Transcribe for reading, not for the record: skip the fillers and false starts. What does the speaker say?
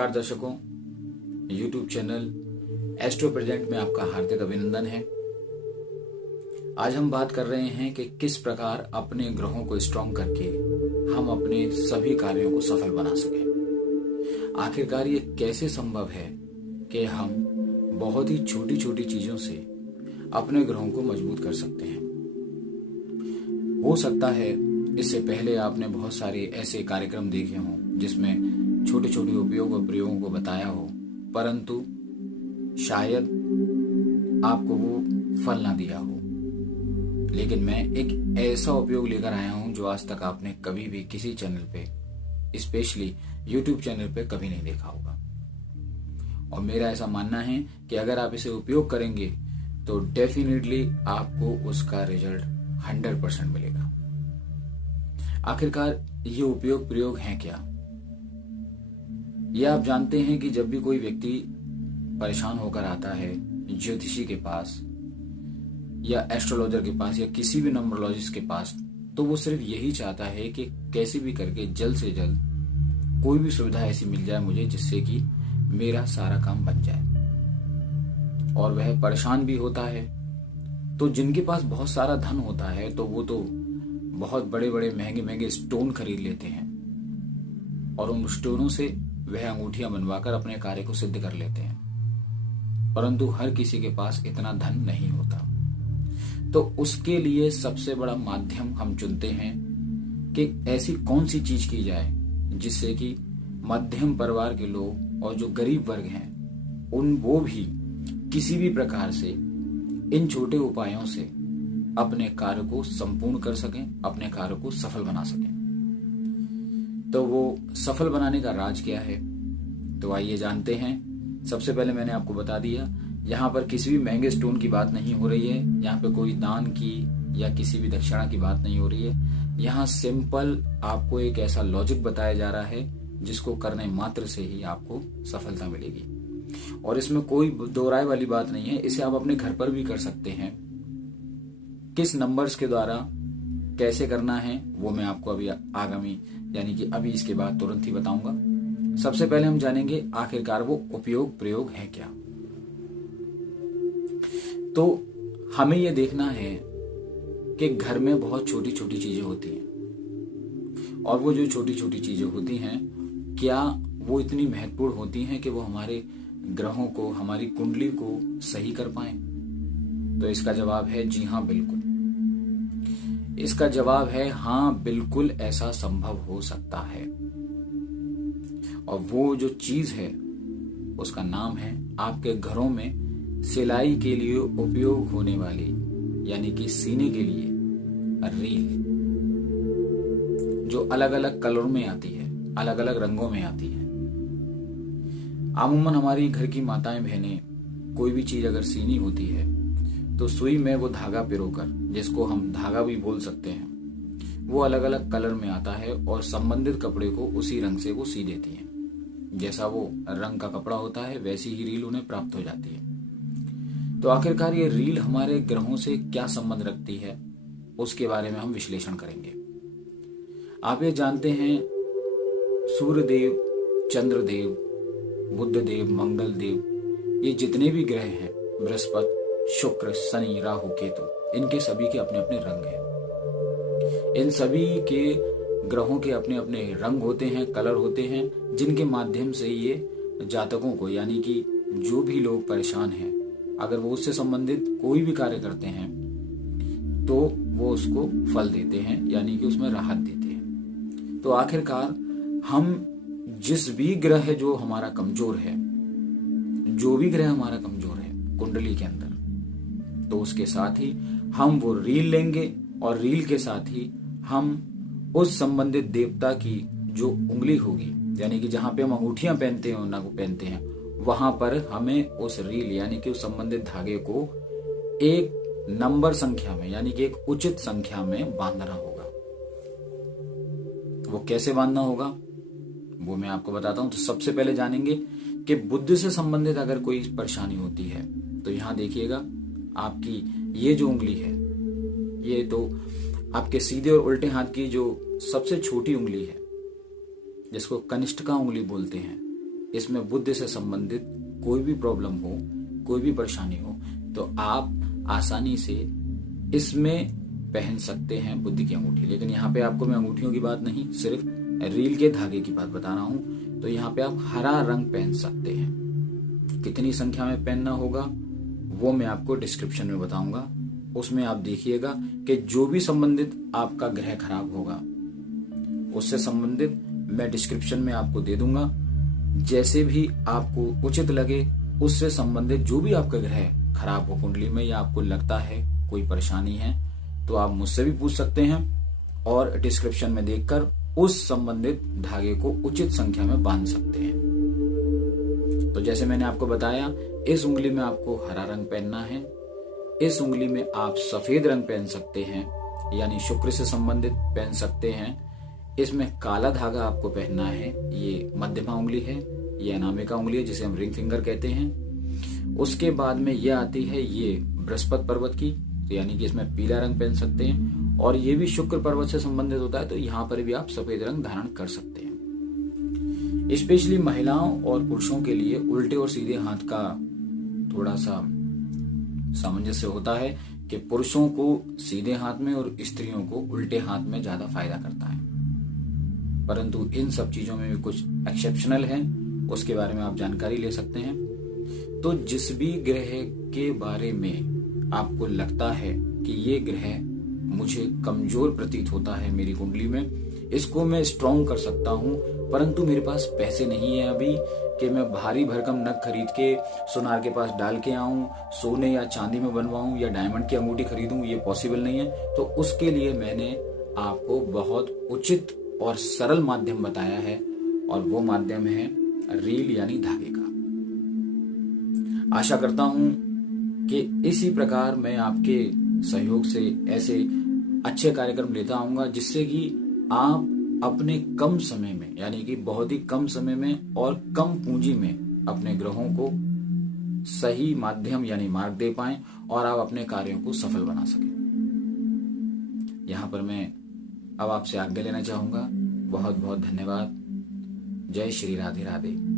नमस्कार दर्शकों, YouTube channel astro present में आपका हार्दिक अभिनंदन है। आज हम बात कर रहे हैं कि किस प्रकार अपने ग्रहों को स्ट्रॉन्ग करके हम अपने सभी कार्यों को सफल बना सकें। आखिरकार ये कैसे संभव है कि हम बहुत ही छोटी छोटी चीजों से अपने ग्रहों को मजबूत कर सकते हैं। हो सकता है इससे पहले आपने बहुत सारे ऐसे कार्यक्रम देखे हों जिसमें छोटे छोटे उपयोग और प्रयोगों को बताया हो, परंतु शायद आपको वो फल ना दिया हो। लेकिन मैं एक ऐसा उपयोग लेकर आया हूं जो आज तक आपने कभी भी किसी चैनल पे, स्पेशली YouTube चैनल पे कभी नहीं देखा होगा। और मेरा ऐसा मानना है कि अगर आप इसे उपयोग करेंगे तो डेफिनेटली आपको उसका रिजल्ट 100% मिलेगा। आखिरकार ये उपयोग प्रयोग हैं क्या? ये आप जानते हैं कि जब भी कोई व्यक्ति परेशान होकर आता है ज्योतिषी के पास या एस्ट्रोलॉजर के पास या किसी भी नंबरोलॉजिस्ट के पास, तो वो सिर्फ यही चाहता है कि कैसे भी करके जल्द से जल्द कोई भी सुविधा ऐसी मिल जाए मुझे जिससे कि मेरा सारा काम बन जाए। और वह परेशान भी होता है। तो जिनके पास बहुत सारा धन होता है तो वो तो बहुत बड़े बड़े महंगे महंगे स्टोन खरीद लेते हैं और उन स्टोनों से वह अंगूठियां बनवाकर अपने कार्य को सिद्ध कर लेते हैं। परंतु हर किसी के पास इतना धन नहीं होता। तो उसके लिए सबसे बड़ा माध्यम हम चुनते हैं कि ऐसी कौन सी चीज की जाए जिससे कि मध्यम परिवार के लोग और जो गरीब वर्ग हैं वो भी किसी भी प्रकार से इन छोटे उपायों से अपने कार्य को संपूर्ण कर सकें, अपने कार्य को सफल बना सकें। तो वो सफल बनाने का राज क्या है, तो आइए जानते हैं। सबसे पहले मैंने आपको बता दिया, यहाँ पर किसी भी महंगे स्टोन की बात नहीं हो रही है, यहाँ पे कोई दान की या किसी भी दक्षिणा की बात नहीं हो रही है। यहाँ सिंपल आपको एक ऐसा लॉजिक बताया जा रहा है जिसको करने मात्र से ही आपको सफलता मिलेगी। और इसमें कोई दो राय वाली बात नहीं है। इसे आप अपने घर पर भी कर सकते हैं। किस नंबर्स के द्वारा कैसे करना है वो मैं आपको अभी आगामी यानी कि अभी इसके बाद तुरंत ही बताऊंगा। सबसे पहले हम जानेंगे आखिरकार वो उपयोग प्रयोग है क्या। तो हमें यह देखना है कि घर में बहुत छोटी छोटी चीजें होती हैं और वो जो छोटी छोटी चीजें होती हैं क्या वो इतनी महत्वपूर्ण होती हैं कि वो हमारे ग्रहों को, हमारी कुंडली को सही कर पाए। तो इसका जवाब है जी हाँ, बिल्कुल। इसका जवाब है हाँ, बिल्कुल ऐसा संभव हो सकता है। और वो जो चीज है उसका नाम है आपके घरों में सिलाई के लिए उपयोग होने वाली यानी कि सीने के लिए रील, जो अलग अलग कलर में आती है, अलग अलग रंगों में आती है। अमूमन हमारी घर की माताएं बहनें कोई भी चीज अगर सीनी होती है तो सुई में वो धागा पिरोकर, जिसको हम धागा भी बोल सकते हैं, वो अलग अलग कलर में आता है और संबंधित कपड़े को उसी रंग से वो सी देती हैं। जैसा वो रंग का कपड़ा होता है वैसी ही रील उन्हें प्राप्त हो जाती है। तो आखिरकार ये रील हमारे ग्रहों से क्या संबंध रखती है उसके बारे में हम विश्लेषण करेंगे। आप ये जानते हैं सूर्यदेव, चंद्रदेव, बुधदेव, मंगल देव, ये जितने भी ग्रह हैं, बृहस्पति, शुक्र, शनि, राहु, केतु, इनके सभी के अपने अपने रंग हैं। इन सभी के ग्रहों के अपने अपने रंग होते हैं, कलर होते हैं, जिनके माध्यम से ये जातकों को यानी कि जो भी लोग परेशान हैं, अगर वो उससे संबंधित कोई भी कार्य करते हैं तो वो उसको फल देते हैं यानी कि उसमें राहत देते हैं। तो आखिरकार हम जिस भी ग्रह जो हमारा कमजोर है, जो भी ग्रह हमारा कमजोर है कुंडली के अंदर, तो उसके साथ ही हम वो रील लेंगे और रील के साथ ही हम उस संबंधित देवता की जो उंगली होगी यानी कि जहां पे हम अंगूठियां पहनते हैं, उन्ना को पहनते हैं, वहां पर हमें उस रील यानी कि उस संबंधित धागे को एक नंबर संख्या में यानी कि एक उचित संख्या में बांधना होगा। वो कैसे बांधना होगा वो मैं आपको बताता हूं। तो सबसे पहले जानेंगे कि बुद्ध से संबंधित अगर कोई परेशानी होती है तो यहां देखिएगा, आपकी ये जो उंगली है ये तो आपके सीधे और उल्टे हाथ की जो सबसे छोटी उंगली है जिसको कनिष्ठिका उंगली बोलते हैं, इसमें बुद्धि से संबंधित कोई भी प्रॉब्लम हो, कोई भी परेशानी हो, तो आप आसानी से इसमें पहन सकते हैं बुद्धि की अंगूठी। लेकिन यहाँ पे आपको मैं अंगूठियों की बात नहीं, सिर्फ रील के धागे की बात बता रहा हूं। तो यहाँ पे आप हरा रंग पहन सकते हैं। कितनी संख्या में पहनना होगा वो मैं आपको डिस्क्रिप्शन में बताऊंगा। उसमें आप देखिएगा कि जो भी संबंधित आपका ग्रह खराब होगा उससे संबंधित मैं डिस्क्रिप्शन में आपको दे दूंगा। जैसे भी आपको उचित लगे उससे संबंधित जो भी आपका ग्रह खराब हो कुंडली में, या आपको लगता है कोई परेशानी है, तो आप मुझसे भी पूछ सकते हैं और डिस्क्रिप्शन में देखकर उस संबंधित धागे को उचित संख्या में बांध सकते हैं। तो जैसे मैंने आपको बताया, इस उंगली में आपको हरा रंग पहनना है, इस उंगली में आप सफेद रंग पहन सकते हैं, यानी शुक्र से संबंधित पहन सकते हैं। इसमें काला धागा आपको पहनना है, ये मध्यमा उंगली है, ये अनामिका उंगली है जिसे हम रिंग फिंगर कहते हैं। उसके बाद में ये आती है ये बृहस्पति पर्वत की, तो यानी कि इसमें पीला रंग पहन सकते हैं, और ये भी शुक्र पर्वत से संबंधित होता है, तो यहाँ पर भी आप सफेद रंग धारण कर सकते हैं। स्पेशली महिलाओं और पुरुषों के लिए उल्टे और सीधे हाथ का थोड़ा सा सामंजस्य होता है कि पुरुषों को सीधे हाथ में और स्त्रियों को उल्टे हाथ में ज्यादा फायदा करता है, परंतु इन सब चीजों में भी कुछ एक्सेप्शनल है, उसके बारे में आप जानकारी ले सकते हैं। तो जिस भी ग्रह के बारे में आपको लगता है कि ये ग्रह मुझे कमजोर प्रतीत होता है मेरी कुंडली में, इसको मैं स्ट्रॉन्ग कर सकता हूँ, परंतु मेरे पास पैसे नहीं है अभी कि मैं भारी भरकम नग खरीद के सुनार के पास डाल के आऊं, सोने या चांदी में बनवाऊं या डायमंड की अंगूठी खरीदूं, ये पॉसिबल नहीं है। तो उसके लिए मैंने आपको बहुत उचित और सरल माध्यम बताया है, और वो माध्यम है रील यानी धागे का। आशा करता हूं कि इसी प्रकार मैं आपके सहयोग से ऐसे अच्छे कार्यक्रम लेता आऊंगा जिससे कि आप अपने कम समय में, यानी कि बहुत ही कम समय में और कम पूंजी में अपने ग्रहों को सही माध्यम यानी मार्ग दे पाएं और आप अपने कार्यों को सफल बना सकें। यहाँ पर मैं अब आपसे आज्ञा लेना चाहूंगा। बहुत बहुत धन्यवाद। जय श्री राधे राधे।